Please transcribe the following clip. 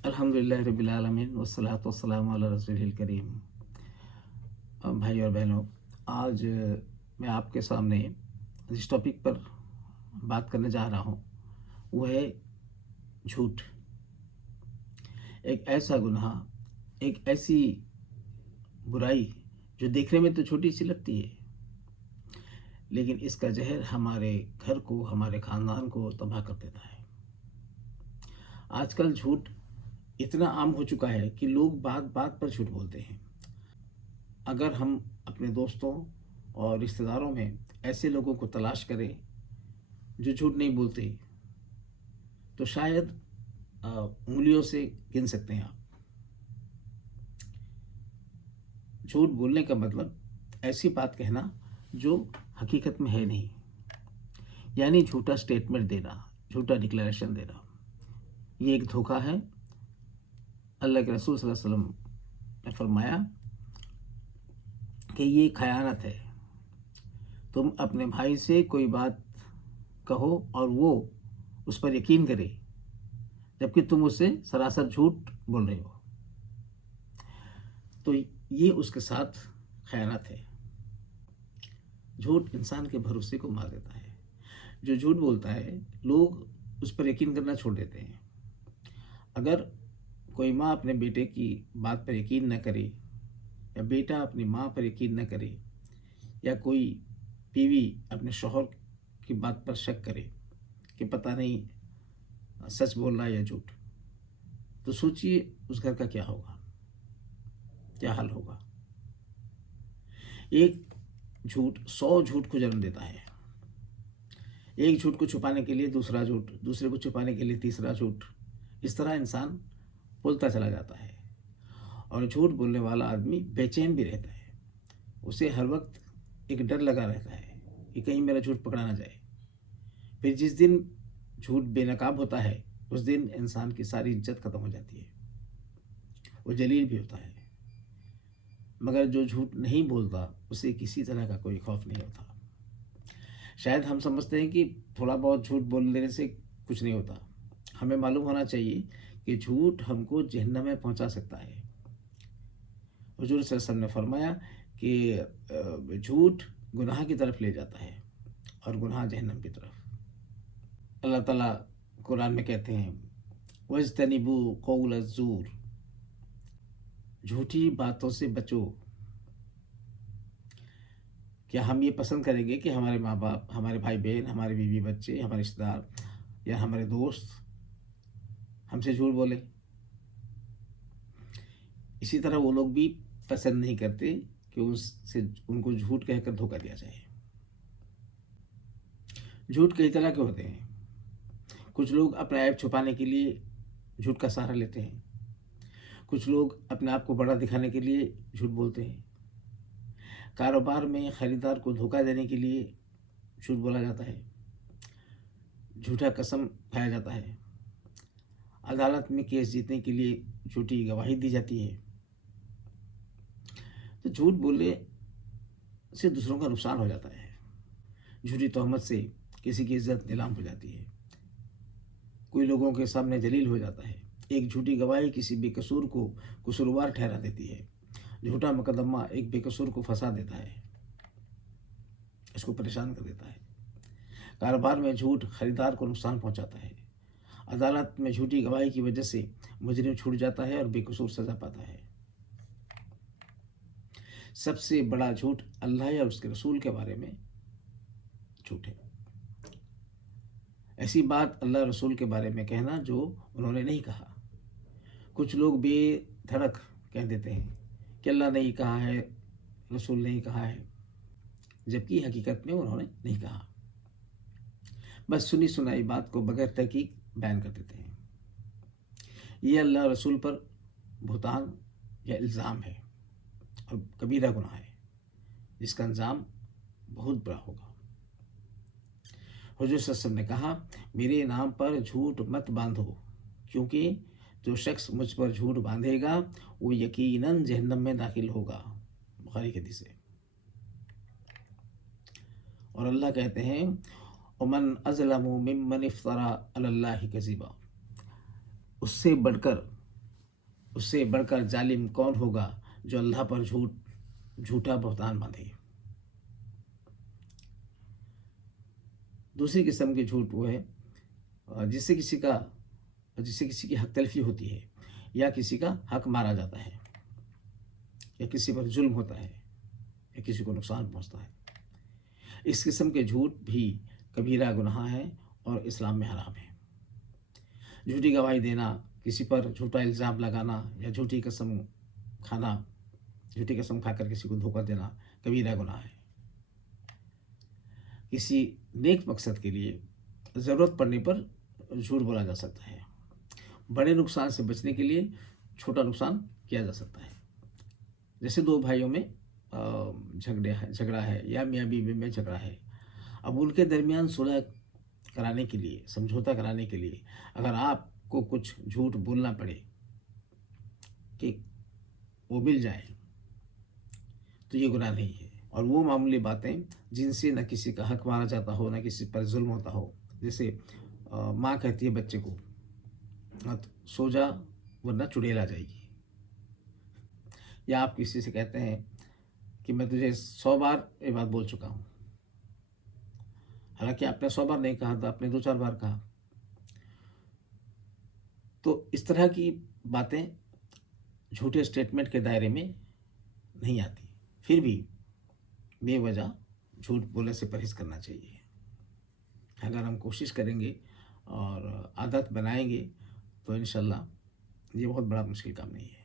अल्हम्दुलिल्लाह रब्बिल आलमीन वस्सलातु वस्सलामु अला रसूलिल करीम। भाई और बहनों, आज मैं आपके सामने जिस टॉपिक पर बात करने जा रहा हूँ वो है झूठ। एक ऐसा गुनाह, एक ऐसी बुराई जो देखने में तो छोटी सी लगती है, लेकिन इसका जहर हमारे घर को, हमारे ख़ानदान को तबाह कर देता है। आजकल झूठ इतना आम हो चुका है कि लोग बात बात पर झूठ बोलते हैं। अगर हम अपने दोस्तों और रिश्तेदारों में ऐसे लोगों को तलाश करें जो झूठ नहीं बोलते, तो शायद उंगलियों से गिन सकते हैं आप। झूठ बोलने का मतलब ऐसी बात कहना जो हकीकत में है नहीं, यानी झूठा स्टेटमेंट देना, झूठा डिक्लेरेशन देना, ये एक धोखा है। अल्लाह के रसूल सल्लल्लाहु अलैहि वसल्लम ने फरमाया कि ये खयानत है। तुम अपने भाई से कोई बात कहो और वो उस पर यकीन करे, जबकि तुम उससे सरासर झूठ बोल रहे हो, तो ये उसके साथ खयानत है। झूठ इंसान के भरोसे को मार देता है। जो झूठ बोलता है, लोग उस पर यकीन करना छोड़ देते हैं। अगर कोई माँ अपने बेटे की बात पर यकीन न करे, या बेटा अपनी माँ पर यकीन न करे, या कोई बीवी अपने शौहर की बात पर शक करे कि पता नहीं सच बोल रहा है या झूठ, तो सोचिए उस घर का क्या होगा, क्या हाल होगा। एक झूठ 100 झूठ को जन्म देता है। एक झूठ को छुपाने के लिए दूसरा झूठ, दूसरे को छुपाने के लिए तीसरा झूठ, इस तरह इंसान बोलता चला जाता है। और झूठ बोलने वाला आदमी बेचैन भी रहता है। उसे हर वक्त एक डर लगा रहता है कि कहीं मेरा झूठ पकड़ा ना जाए। फिर जिस दिन झूठ बेनकाब होता है, उस दिन इंसान की सारी इज्जत खत्म हो जाती है, वो जलील भी होता है। मगर जो झूठ नहीं बोलता, उसे किसी तरह का कोई खौफ नहीं होता। शायद हम समझते हैं कि थोड़ा बहुत झूठ बोल देने से कुछ नहीं होता। हमें मालूम होना चाहिए कि झूठ हमको जहन्नम में पहुंचा सकता है। हुजूर सल्लल्लाहु अलैहि वसल्लम ने फरमाया कि झूठ गुनाह की तरफ ले जाता है और गुनाह जहन्नम की तरफ। अल्लाह ताला कुरान में कहते हैं, वज्तनिबू कौल ज़ूर, झूठी बातों से बचो। क्या हम ये पसंद करेंगे कि हमारे माँ बाप, हमारे भाई बहन, हमारे बीवी बच्चे, हमारे रिश्तेदार या हमारे दोस्त हमसे झूठ बोले? इसी तरह वो लोग भी पसंद नहीं करते कि उससे उनको झूठ कहकर धोखा दिया जाए। झूठ कई तरह के होते हैं। कुछ लोग अपना ऐप छुपाने के लिए झूठ का सहारा लेते हैं। कुछ लोग अपने आप को बड़ा दिखाने के लिए झूठ बोलते हैं। कारोबार में खरीदार को धोखा देने के लिए झूठ बोला जाता है। झूठा कसम खाया जाता है। अदालत में केस जीतने के लिए झूठी गवाही दी जाती है। तो झूठ बोलने से दूसरों का नुकसान हो जाता है। झूठी तोहमत से किसी की इज्जत नीलाम हो जाती है। कोई लोगों के सामने जलील हो जाता है। एक झूठी गवाही किसी बेकसूर को कसूरवार ठहरा देती है। झूठा मुकदमा एक बेकसूर को फंसा देता है, इसको परेशान कर देता है। कारोबार में झूठ खरीदार को नुकसान पहुंचाता है। अदालत में झूठी गवाही की वजह से मुजरिम छूट जाता है और बेकसूर सजा पाता है। सबसे बड़ा झूठ अल्लाह या उसके रसूल के बारे में झूठ है। ऐसी बात अल्लाह रसूल के बारे में कहना जो उन्होंने नहीं कहा। कुछ लोग बेधड़क कह देते हैं कि अल्लाह ने ही कहा है, रसूल ने ही कहा है, जबकि हकीकत में उन्होंने नहीं कहा। बस सुनी सुनाई बात को बगैर तहकीक बयान कर देते हैं। ये अल्लाह रसूल पर बुहतान या इल्ज़ाम है और कबीरा गुनाह है, जिसका अंजाम बहुत बुरा होगा। हुजूर सल्लल्लाहु अलैहि वसल्लम ने कहा, मेरे नाम पर झूठ मत बांधो, क्योंकि जो शख्स मुझ पर झूठ बांधेगा वो यकीनन जहन्नम में दाखिल होगा। बुखारी की हदीस है। और अल्लाह कहते हैं, उमन अज़लमु मिम्मन इफ्तरा अलल्लाहि कज़िबा, उससे बढ़कर उससे बढ़कर जालिम कौन होगा जो अल्लाह पर झूठा बहतान बांधे। दूसरी किस्म की झूठ वो है जिससे किसी की हक तलफी होती है, या किसी का हक मारा जाता है, या किसी पर जुल्म होता है, या किसी को नुकसान पहुंचता है। इस किस्म के झूठ भी कबीरा गुनाह है और इस्लाम में हराम है। झूठी गवाही देना, किसी पर झूठा इल्ज़ाम लगाना, या झूठी कसम खाकर किसी को धोखा देना कबीरा गुनाह है। किसी नेक मकसद के लिए ज़रूरत पड़ने पर झूठ बोला जा सकता है। बड़े नुकसान से बचने के लिए छोटा नुकसान किया जा सकता है। जैसे दो भाइयों में झगड़ा है, या मियाँ बीवी में झगड़ा है। अब उनके दरमियान सुलह कराने के लिए, समझौता कराने के लिए अगर आपको कुछ झूठ बोलना पड़े कि वो मिल जाए, तो ये गुनाह नहीं है। और वो मामूली बातें जिनसे न किसी का हक मारा जाता हो, न किसी पर जुल्म होता हो। जैसे माँ कहती है बच्चे को, मत सो जा वरना चुड़ैल आ जाएगी। या आप किसी से कहते हैं कि मैं तुझे 100 बार ये बात बोल चुका हूँ, हालांकि आपने 100 बार नहीं कहा था, आपने 2-4 बार कहा। तो इस तरह की बातें झूठे स्टेटमेंट के दायरे में नहीं आती। फिर भी बेवजह झूठ बोलने से परहेज़ करना चाहिए। अगर हम कोशिश करेंगे और आदत बनाएंगे तो इंशाल्लाह ये बहुत बड़ा मुश्किल काम नहीं है।